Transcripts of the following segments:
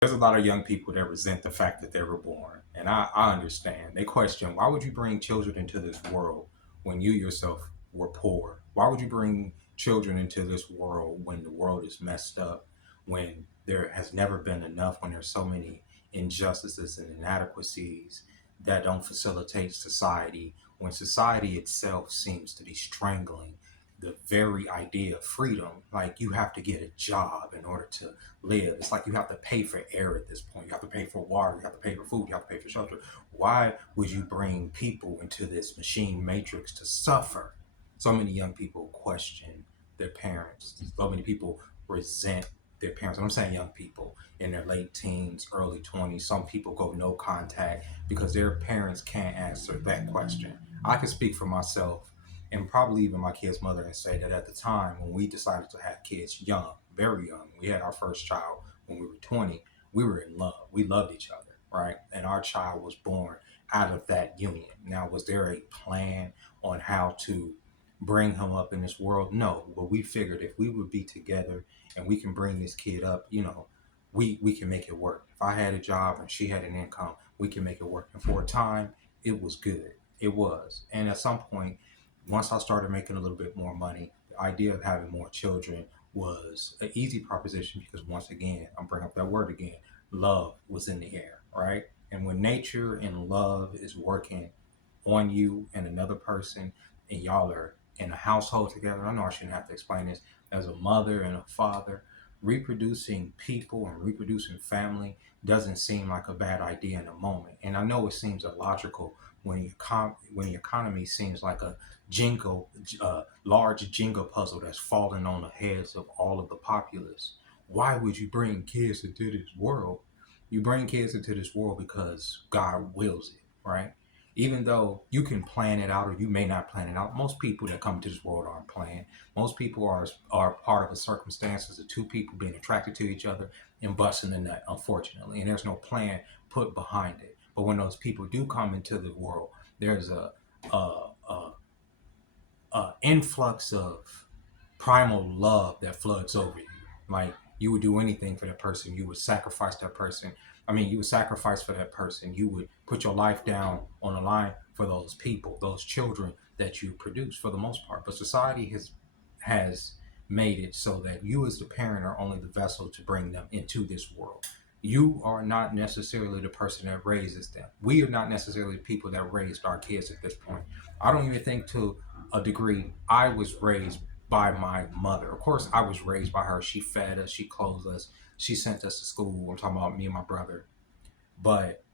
There's a lot of young people that resent the fact that they were born. And I understand. They question, why would you bring children into this world when you yourself were poor? Why would you bring children into this world when the world is messed up, when there has never been enough, when there's so many injustices and inadequacies that don't facilitate society, when society itself seems to be strangling the very idea of freedom? Like, you have to get a job in order to live. It's like you have to pay for air at this point. You have to pay for water. You have to pay for food. You have to pay for shelter. Why would you bring people into this machine matrix to suffer? So many young people question their parents. So many people resent their parents. And I'm saying young people in their late teens, early 20s. Some people go no contact because their parents can't answer that question. I can speak for myself and probably even my kid's mother and say that at the time when we decided to have kids young, very young, we had our first child when we were 20, we were in love. We loved each other, right? And our child was born out of that union. Now, was there a plan on how to bring him up in this world? No, but we figured if we would be together and we can bring this kid up, we can make it work. If I had a job and she had an income, we can make it work. And for a time, it was good. It was. And at some point, once I started making a little bit more money, the idea of having more children was an easy proposition because, once again, I'm bringing up that word again, love was in the air, right? And when nature and love is working on you and another person, and y'all are in a household together, I know I shouldn't have to explain this, as a mother and a father, reproducing people and reproducing family doesn't seem like a bad idea in a moment. And I know it seems illogical when the economy seems like a large Jenga puzzle that's falling on the heads of all of the populace. Why would you bring kids into this world? You bring kids into this world because God wills it, right? Even though you can plan it out or you may not plan it out, most people that come to this world aren't planned. Most people are part of a circumstances of two people being attracted to each other and busting the nut, unfortunately. And there's no plan put behind it. But when those people do come into the world, there's a, a, a influx of primal love that floods over you. Like, you would do anything for that person. You would sacrifice that person. I mean, you would sacrifice for that person. You would put your life down on the line for those people, those children that you produce for the most part. But society has made it so that you as the parent are only the vessel to bring them into this world. You are not necessarily the person that raises them. We are not necessarily the people that raised our kids at this point. I don't even think to a degree I was raised by my mother. Of course, I was raised by her. She fed us, she clothed us, she sent us to school. I'm talking about me and my brother. But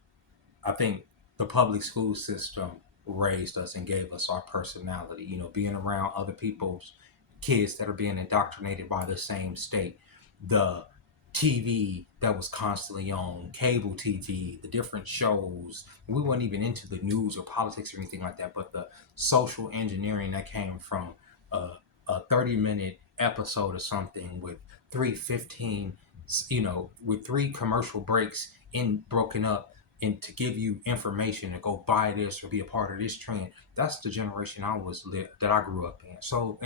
I think the public school system raised us and gave us our personality. Being around other people's kids that are being indoctrinated by the same state, the TV that was constantly on, cable TV, the different shows. We weren't even into the news or politics or anything like that, but the social engineering that came from a, a 30-minute episode or something with 315, with three commercial breaks in broken up and to give you information to go buy this or be a part of this trend. That's the generation that I grew up in. So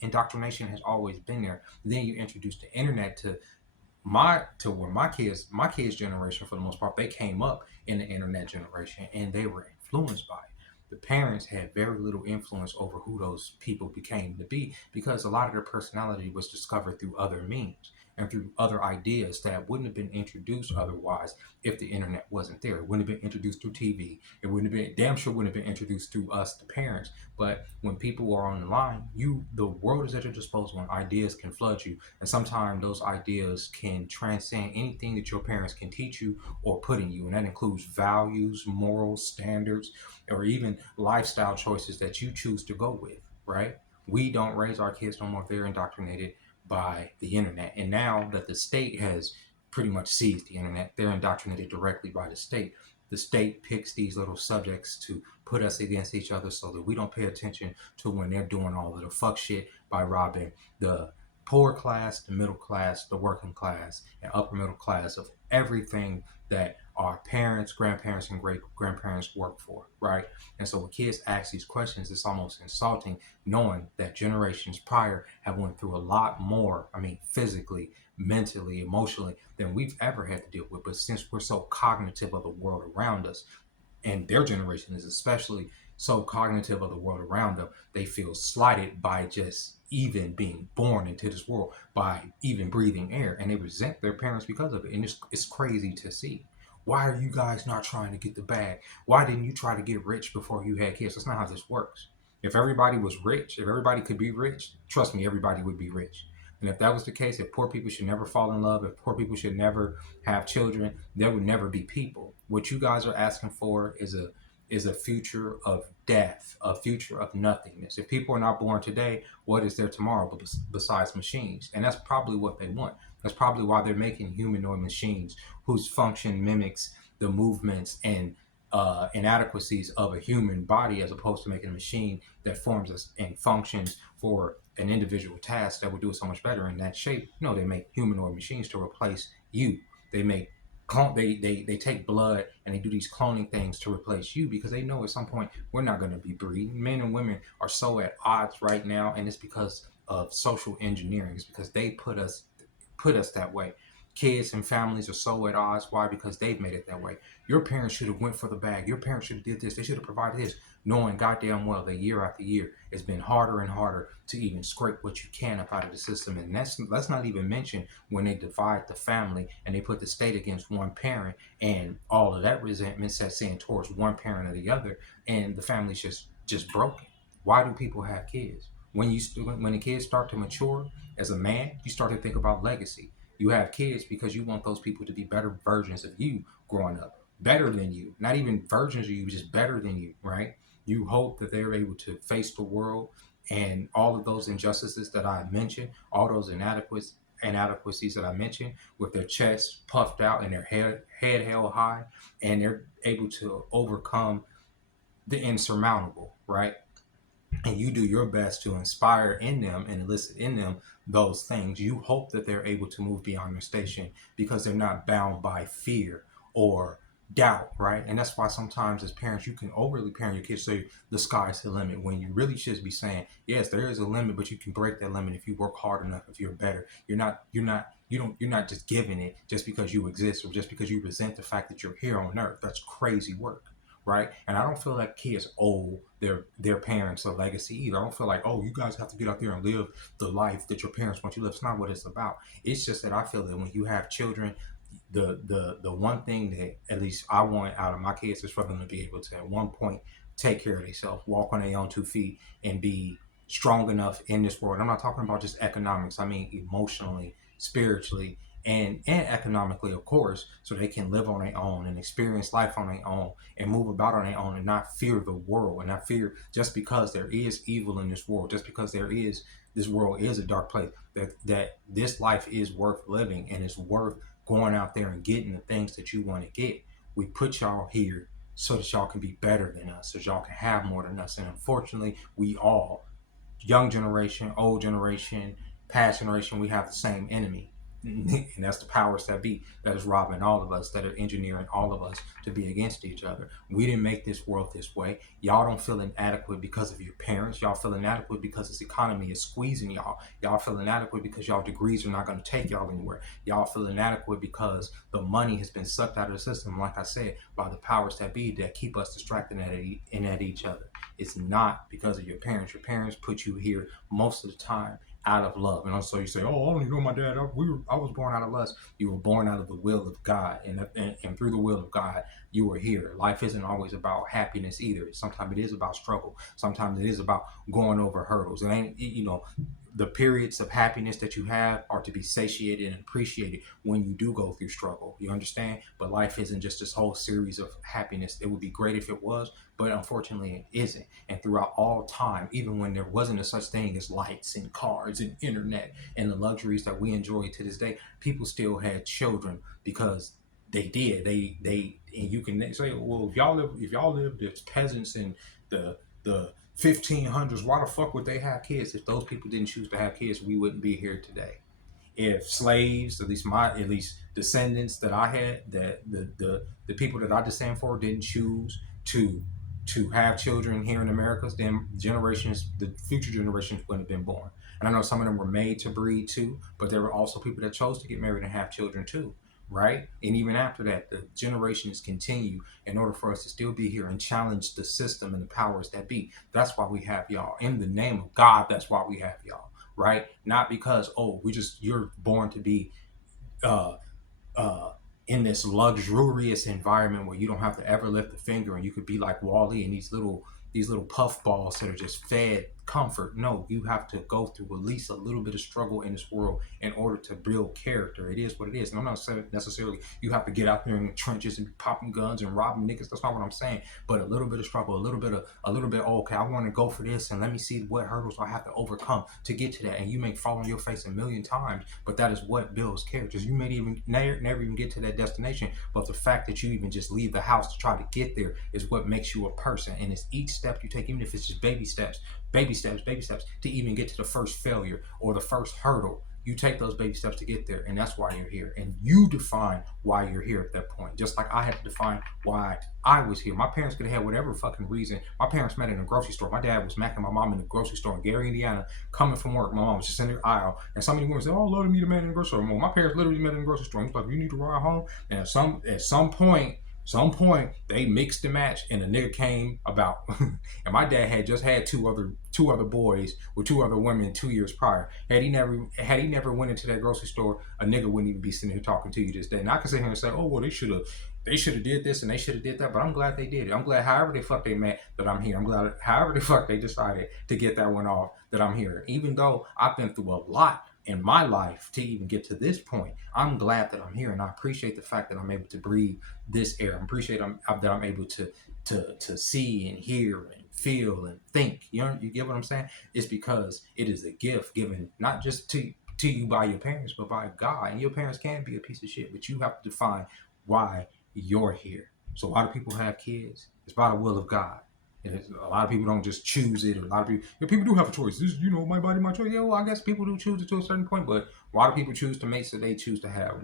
indoctrination has always been there. Then you introduce the internet where my kids generation, for the most part, they came up in the internet generation and they were influenced by it. The parents had very little influence over who those people became to be because a lot of their personality was discovered through other means and through other ideas that wouldn't have been introduced otherwise if the internet wasn't there. It wouldn't have been introduced through TV. It wouldn't have been damn sure wouldn't have been introduced through us, the parents. But when people are on the line, the world is at your disposal and ideas can flood you. And sometimes those ideas can transcend anything that your parents can teach you or put in you. And that includes values, morals, standards, or even lifestyle choices that you choose to go with, right? We don't raise our kids no more. They're indoctrinated by the internet. And now that the state has pretty much seized the internet, they're indoctrinated directly by the state. The state picks these little subjects to put us against each other so that we don't pay attention to when they're doing all of the fuck shit by robbing the poor class, the middle class, the working class, and upper middle class of everything that our parents, grandparents, and great grandparents worked for, right? And so when kids ask these questions, it's almost insulting, knowing that generations prior have went through a lot more. I mean, physically, mentally, emotionally, than we've ever had to deal with. But since we're so cognitive of the world around us, and their generation is especially so cognitive of the world around them, they feel slighted by just even being born into this world, by even breathing air, and they resent their parents because of it. And it's crazy to see. Why are you guys not trying to get the bag? Why didn't you try to get rich before you had kids? That's not how this works. If everybody was rich, if everybody could be rich, trust me, everybody would be rich. And if that was the case, if poor people should never fall in love, if poor people should never have children, there would never be people. What you guys are asking for is a future of death, a future of nothingness. If people are not born today, what is there tomorrow besides machines? And that's probably what they want. That's probably why they're making humanoid machines whose function mimics the movements and inadequacies of a human body, as opposed to making a machine that forms us and functions for an individual task that would do it so much better in that shape. No, they make humanoid machines to replace you. They make they take blood and they do these cloning things to replace you, because they know at some point we're not going to be breeding. Men and women are so at odds right now, and it's because of social engineering. It's because they put us that way. Kids and families are so at odds. Why? Because they've made it that way. Your parents should have went for the bag. Your parents should have did this. They should have provided this, knowing goddamn well that year after year it's been harder and harder to even scrape what you can up out of the system. And let's not even mention when they divide the family and they put the state against one parent, and all of that resentment sets in towards one parent or the other, and the family's just broken. Why do people have kids? When the kids start to mature as a man, you start to think about legacy. You have kids because you want those people to be better versions of you growing up, better than you, not even versions of you, just better than you, right? You hope that they're able to face the world and all of those injustices that I mentioned, all those inadequacies that I mentioned, with their chests puffed out and their head held high, and they're able to overcome the insurmountable, right? And you do your best to inspire in them and elicit in them those things. You hope that they're able to move beyond their station because they're not bound by fear or doubt, right? And that's why sometimes as parents you can overly parent your kids, say the sky's the limit, when you really should be saying, yes, there is a limit, but you can break that limit if you work hard enough, if you're better. You're not just giving it just because you exist or just because you resent the fact that you're here on earth. That's crazy work, right? And I don't feel like kids owe their parents a legacy either. I don't feel like, oh, you guys have to get out there and live the life that your parents want you to live. It's not what it's about. It's just that I feel that when you have children, the one thing that at least I want out of my kids is for them to be able to at one point take care of themselves, walk on their own 2 feet, and be strong enough in this world. I'm not talking about just economics. I mean emotionally, spiritually, and economically, of course, so they can live on their own and experience life on their own and move about on their own and not fear the world, and not fear just because there is evil in this world, just because this world is a dark place, that this life is worth living and it's worth going out there and getting the things that you want to get. We put y'all here so that y'all can be better than us, so y'all can have more than us. And unfortunately, we all, young generation, old generation, past generation, we have the same enemy. And that's the powers that be that is robbing all of us, that are engineering all of us to be against each other. We didn't make this world this way. Y'all don't feel inadequate because of your parents. Y'all feel inadequate because this economy is squeezing y'all. Y'all feel inadequate because y'all degrees are not going to take y'all anywhere. Y'all feel inadequate because the money has been sucked out of the system, like I said, by the powers that be that keep us distracted and at each other. It's not because of your parents. Your parents put you here most of the time out of love. And also you say, oh, I only know my dad. I was born out of lust. You were born out of the will of God. And through the will of God, you were here. Life isn't always about happiness either. Sometimes it is about struggle. Sometimes it is about going over hurdles. And ain't, the periods of happiness that you have are to be satiated and appreciated when you do go through struggle. You understand? But life isn't just this whole series of happiness. It would be great if it was, but unfortunately it isn't. And throughout all time, even when there wasn't a such thing as lights and cars and internet and the luxuries that we enjoy to this day, people still had children because they did. They and you can say, well, if y'all lived as peasants in the 1500s, why the fuck would they have kids? If those people didn't choose to have kids, we wouldn't be here today. if slaves, at least descendants that I had, that the people that I descend for didn't choose to have children here in America, then the future generations wouldn't have been born. And I know some of them were made to breed too, but there were also people that chose to get married and have children too, right? And even after that, the generations continue in order for us to still be here and challenge the system and the powers that be. That's why we have y'all. In the name of God, that's why we have y'all, right? Not because, oh, you're born to be uh uh in this luxurious environment where you don't have to ever lift a finger and you could be like Wally and these little puff balls that are just fed comfort. No, you have to go through at least a little bit of struggle in this world in order to build character. It is what it is. And I'm not saying necessarily you have to get out there in the trenches and be popping guns and robbing niggas. That's not what I'm saying. But a little bit of struggle, a little bit, oh, okay, I want to go for this and let me see what hurdles I have to overcome to get to that. And you may fall on your face a million times, but that is what builds characters. You may even never even get to that destination, but the fact that you even just leave the house to try to get there is what makes you a person. And it's each step you take, even if it's just baby steps, to even get to the first failure or the first hurdle. You take those baby steps to get there, and that's why you're here. And you define why you're here at that point. Just like I had to define why I was here. My parents could have had whatever fucking reason. My parents met in a grocery store. My dad was smacking my mom in the grocery store in Gary, Indiana, coming from work. My mom was just in the aisle, and some of the women said, "Oh, love to meet a man in the grocery store." Well, my parents literally met in the grocery store. He was like, "You need to ride home." And at some point, they mixed and matched, and a nigga came about. And my dad had just had two other boys with two other women 2 years prior. Had he never went into that grocery store, a nigga wouldn't even be sitting here talking to you this day. And I can sit here and say, oh well, they should have did this and they should have did that, but I'm glad they did it. I'm glad however they fuck they met that I'm here. I'm glad however the fuck they decided to get that one off that I'm here. Even though I've been through a lot in my life to even get to this point, I'm glad that I'm here, and I appreciate the fact that I'm able to breathe this air. I appreciate that I'm able to see and hear and feel and think. You get what I'm saying? It's because it is a gift given not just to you by your parents, but by God. And your parents can be a piece of shit, but you have to define why you're here. So a lot of people have kids. It's by the will of God. And a lot of people don't just choose it. A lot of people do have a choice. This, my body, my choice. Yeah, well, I guess people do choose it to a certain point. But why do people choose to mates that they choose to have?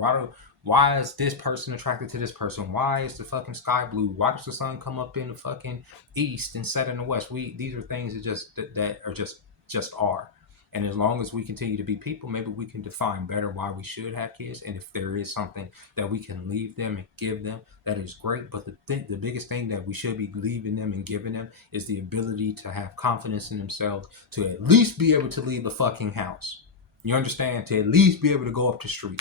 Why is this person attracted to this person? Why is the fucking sky blue? Why does the sun come up in the fucking east and set in the west? These are things that are just are. And as long as we continue to be people, maybe we can define better why we should have kids. And if there is something that we can leave them and give them, that is great. But the biggest thing that we should be leaving them and giving them is the ability to have confidence in themselves, to at least be able to leave the fucking house. You understand? To at least be able to go up the street.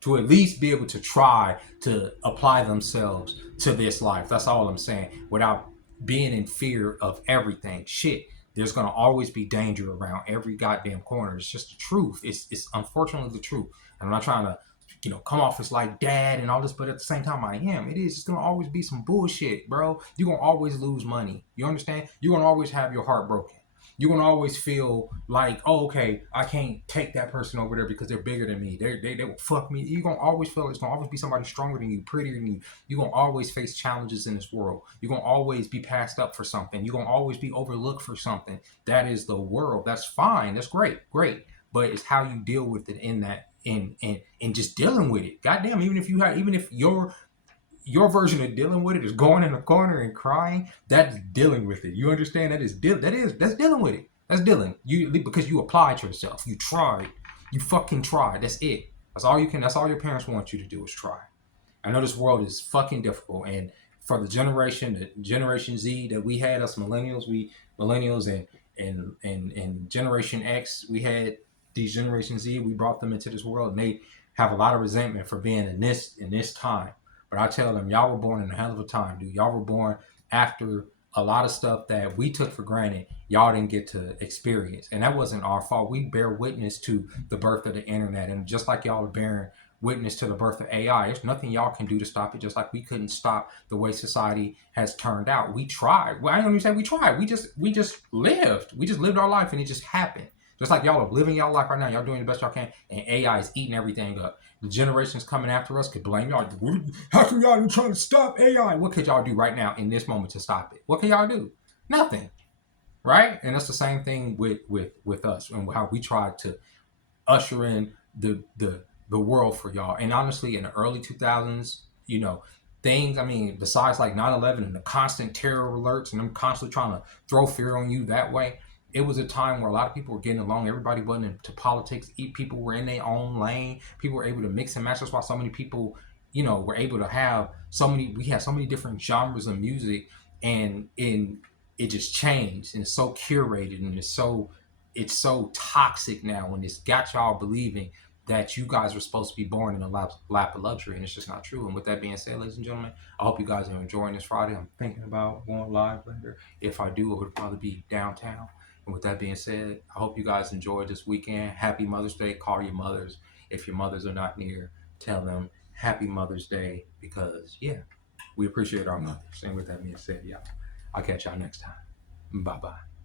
To at least be able to try to apply themselves to this life. That's all I'm saying. Without being in fear of everything. Shit. There's going to always be danger around every goddamn corner. It's just the truth. It's unfortunately the truth. And I'm not trying to, come off as like dad and all this, but at the same time I am. It is. It's going to always be some bullshit, bro. You're going to always lose money. You understand? You're going to always have your heart broken. You're going to always feel like, oh, okay, I can't take that person over there because they're bigger than me. They will fuck me. You're going to always feel it's going to always be somebody stronger than you, prettier than you. You're going to always face challenges in this world. You're going to always be passed up for something. You're going to always be overlooked for something. That is the world. That's fine. That's great. But it's how you deal with it in that, and just dealing with it. Goddamn, even if your version of dealing with it is going in the corner and crying, that's dealing with it. You understand? That's dealing with it. That's dealing. Because you applied yourself. You tried. You fucking tried. That's it. That's all your parents want you to do is try. I know this world is fucking difficult, and for the Generation Z that we had, us millennials and Generation X, we had these Generation Z, we brought them into this world, and they have a lot of resentment for being in this time. But I tell them, y'all were born in a hell of a time, dude. Y'all were born after a lot of stuff that we took for granted, y'all didn't get to experience. And that wasn't our fault. We bear witness to the birth of the internet. And just like y'all are bearing witness to the birth of AI, there's nothing y'all can do to stop it, just like we couldn't stop the way society has turned out. We tried. Well, I don't even say we tried. We just lived. We just lived our life, and it just happened. Just like y'all are living y'all life right now, y'all doing the best y'all can, and AI is eating everything up. The generations coming after us could blame y'all. How come y'all even trying to stop AI? What could y'all do right now in this moment to stop it? What can y'all do? Nothing, right? And that's the same thing with us and how we tried to usher in the world for y'all. And honestly, in the early 2000s, you know, things, I mean, besides like 9/11 and the constant terror alerts and them constantly trying to throw fear on you that way, it was a time where a lot of people were getting along. Everybody wasn't into politics. People were in their own lane. People were able to mix and match. That's why so many people, you know, were able to have so many. We had so many different genres of music, and in it just changed, and it's so curated, and it's so toxic now, and it's got y'all believing that you guys are supposed to be born in a lap of luxury, and it's just not true. And with that being said, ladies and gentlemen, I hope you guys are enjoying this Friday. I'm thinking about going live later. If I do, it would probably be downtown. And with that being said, I hope you guys enjoyed this weekend. Happy Mother's Day. Call your mothers. If your mothers are not near, tell them Happy Mother's Day, because, yeah, we appreciate our mothers. And with that being said, y'all, I'll catch y'all next time. Bye-bye.